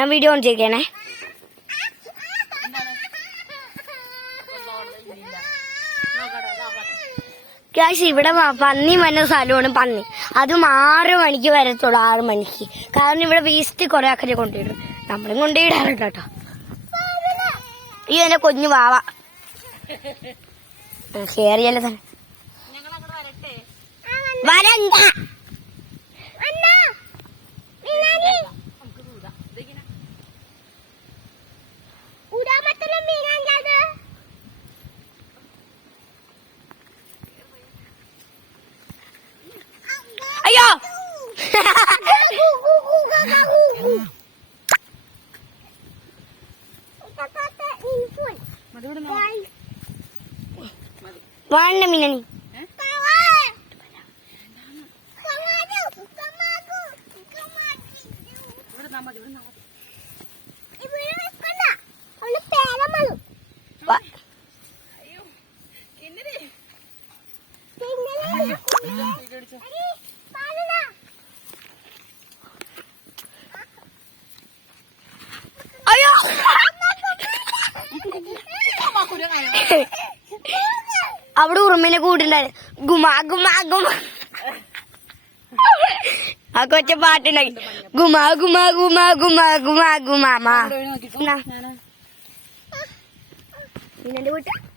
ഞാൻ video on ചെയ്യണേ. Guys ഇവിടെ പന്നി വന്ന സ്ഥലമാണ്. പന്നി അതും 6 മണിക്ക് വരത്തുള്ളൂ. 6 മണിക്ക്. കാരണം ഇവിടെ വേസ്റ്റ് കുറെ ആൾക്കാരെ കൊണ്ടുപോയിടും. നമ്മളും കൊണ്ടുപോയിടാറുണ്ട് കേട്ടോ. ഈ എന്നെ കൊഞ്ഞു വാവ കേറിയല്ലേ തന്നെ വരണ്ട. അയ്യോ വേണ്ട മീനനി. അയ്യോ അവിടെ ഉറുമ്പിനെ കൂട്ടുണ്ടായിരുന്നു. ഗുമാ ഗുമാ ഗുമാ ആ കൊച്ച പാട്ടുണ്ടാക്കി. ഗുമാ ഗുമാ ഗുമാ ഗുമാ ഗുമാ ഗുമാ. വീട്ടിൽ